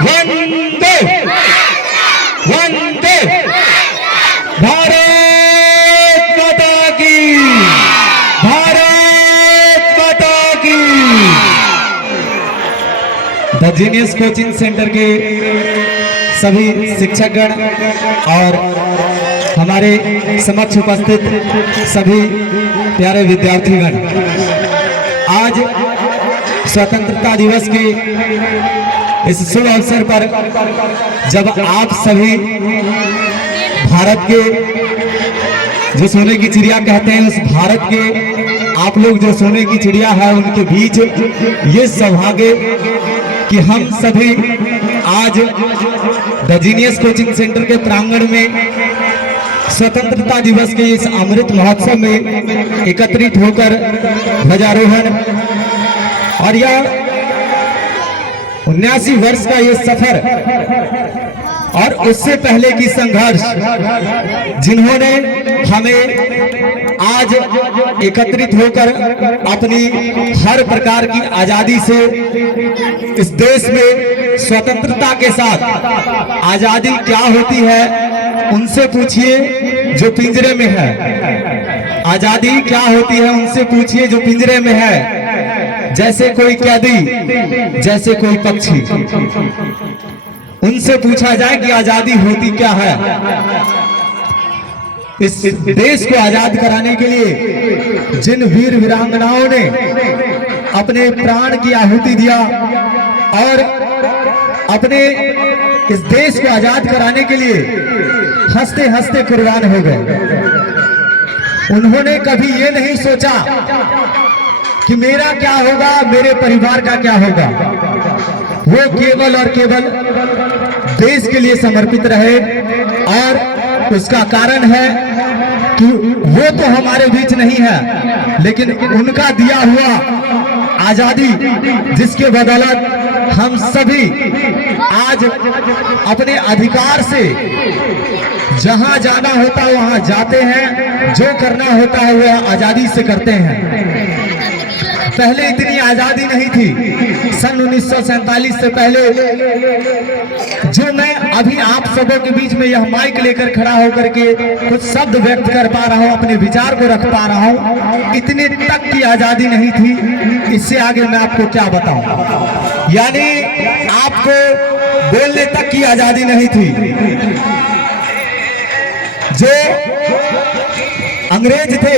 वंदे वंदे भारत माता की, भारत माता की। द जीनियस कोचिंग सेंटर के सभी शिक्षकगण और हमारे समक्ष उपस्थित सभी प्यारे विद्यार्थीगण, आज स्वतंत्रता दिवस के इस शुभ अवसर पर जब आप सभी भारत के जो सोने की चिड़िया कहते हैं, उस भारत के आप लोग जो सोने की चिड़िया है, उनके बीच ये सौभाग्य कि हम सभी आज द जीनियस कोचिंग सेंटर के प्रांगण में स्वतंत्रता दिवस के इस अमृत महोत्सव में एकत्रित होकर ध्वजारोहण और यह 79 वर्ष का ये सफर और उससे पहले की संघर्ष, जिन्होंने हमें आज एकत्रित होकर अपनी हर प्रकार की आजादी से इस देश में स्वतंत्रता के साथ आजादी क्या होती है उनसे पूछिए जो पिंजरे में है। आजादी क्या होती है उनसे पूछिए जो पिंजरे में है। जैसे कोई कैदी, जैसे कोई पक्षी, उनसे पूछा जाए कि आजादी होती क्या है। इस देश को आजाद कराने के लिए जिन वीर वीरांगनाओं ने अपने प्राण की आहुति दिया और अपने इस देश को आजाद कराने के लिए हंसते हंसते कुर्बान हो गए। उन्होंने कभी ये नहीं सोचा कि मेरा क्या होगा, मेरे परिवार का क्या होगा। वो केवल और केवल देश के लिए समर्पित रहे और उसका कारण है कि वो तो हमारे बीच नहीं है, लेकिन उनका दिया हुआ आजादी जिसके बदौलत हम सभी आज अपने अधिकार से जहां जाना होता है वहां जाते हैं, जो करना होता है वह आजादी से करते हैं। पहले इतनी आजादी नहीं थी। सन 1947 से पहले जो मैं अभी आप सबों के बीच में यह माइक लेकर खड़ा होकर के कुछ शब्द व्यक्त कर पा रहा हूं, अपने विचार को रख पा रहा हूं, इतने तक की आजादी नहीं थी। इससे आगे मैं आपको क्या बताऊं। यानी आपको बोलने तक की आजादी नहीं थी। जो अंग्रेज थे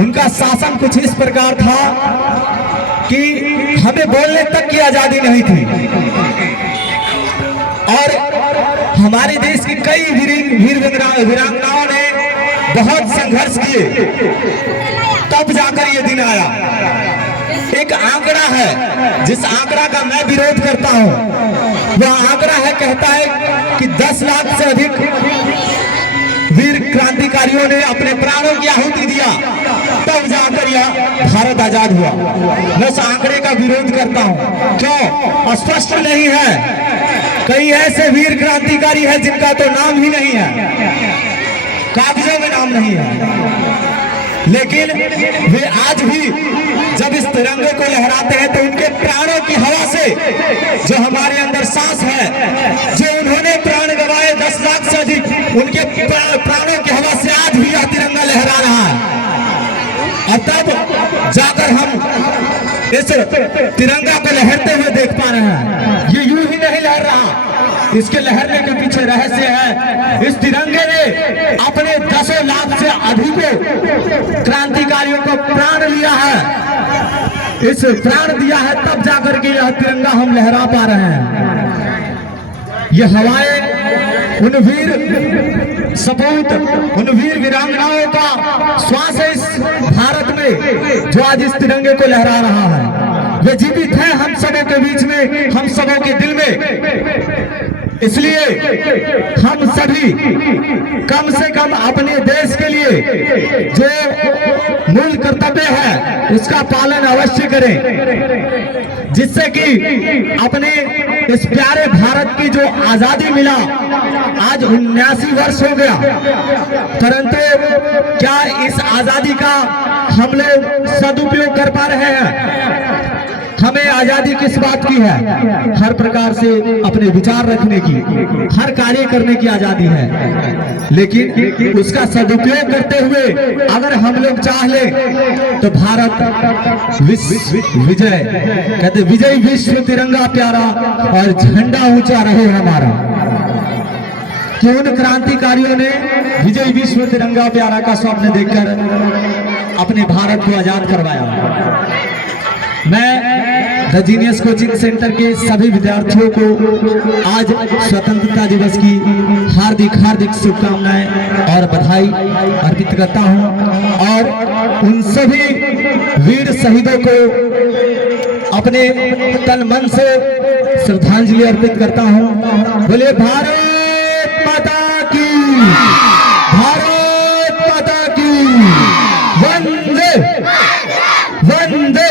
उनका शासन कुछ इस प्रकार था कि हमें बोलने तक की आजादी नहीं थी और हमारे देश की कई वीर वीरांगनाओं ने बहुत संघर्ष किए, तब जाकर ये दिन आया। एक आंकड़ा है जिस आंकड़ा का मैं विरोध करता हूं, वह आंकड़ा है कहता है कि 10 लाख से अधिक वीर क्रांतिकारियों ने अपने प्राणों की आहुति दिया, तब जाकर यह भारत आजाद हुआ। मैं उस आंकड़े का विरोध करता हूं। क्यों? स्पष्ट नहीं है। कई ऐसे वीर क्रांतिकारी हैं जिनका तो नाम ही नहीं है, कागजों में नाम नहीं है, लेकिन वे आज भी जब इस तिरंगे को लहराते हैं तो उनके प्राणों की हवा से जो हमारे अंदर सांस है, जो उन्होंने प्राण गंवाए 10 लाख से अधिक, उनके प्राणों की हवा से आज भी यह तिरंगा लहरा रहा है। और तब जाकर हम इस तिरंगा को लहरते हुए देख पा रहे हैं। ये यूं ही नहीं लहर रहा, इसके लहरने के पीछे रहस्य है। इस तिरंगे ने अपने 10 लाख से अधिक क्रांतिकारियों को प्राण लिया है। इस प्राण दिया है तब जाकर के यह तिरंगा हम लहरा पा रहे हैं। ये हवाएं उन वीर सपूत, उन वीर वीरांगनाओं का श्वास है इस भारत में जो आज इस तिरंगे को लहरा रहा है। वे जीवित हैं हम सबों के बीच में, हम सबों के दिल में। इसलिए हम सभी कम से कम अपने देश के लिए जो मूल कर्तव्य है उसका पालन अवश्य करें, जिससे कि अपने इस प्यारे भारत की जो आजादी मिला, आज 79 वर्ष हो गया, परंतु क्या इस आजादी का हम लोग सदुपयोग कर पा रहे हैं? हमें आजादी किस बात की है? हर प्रकार से अपने विचार रखने की, हर कार्य करने की आजादी है। लेकिन उसका सदुपयोग करते हुए अगर हम लोग चाह ले तो भारत विजय कहते विजय विश्व तिरंगा प्यारा और झंडा ऊंचा रहे हमारा। कि उन क्रांतिकारियों ने विजय विश्व तिरंगा प्यारा का स्वप्न देखकर अपने भारत को आजाद करवाया। मैं द जीनियस कोचिंग सेंटर के सभी विद्यार्थियों को आज स्वतंत्रता दिवस की हार्दिक हार्दिक शुभकामनाएं और बधाई अर्पित करता हूं और उन सभी वीर शहीदों को अपने तन मन से श्रद्धांजलि अर्पित करता हूं। बोले भारत माता की, भारत माता की, वंदे वंदे।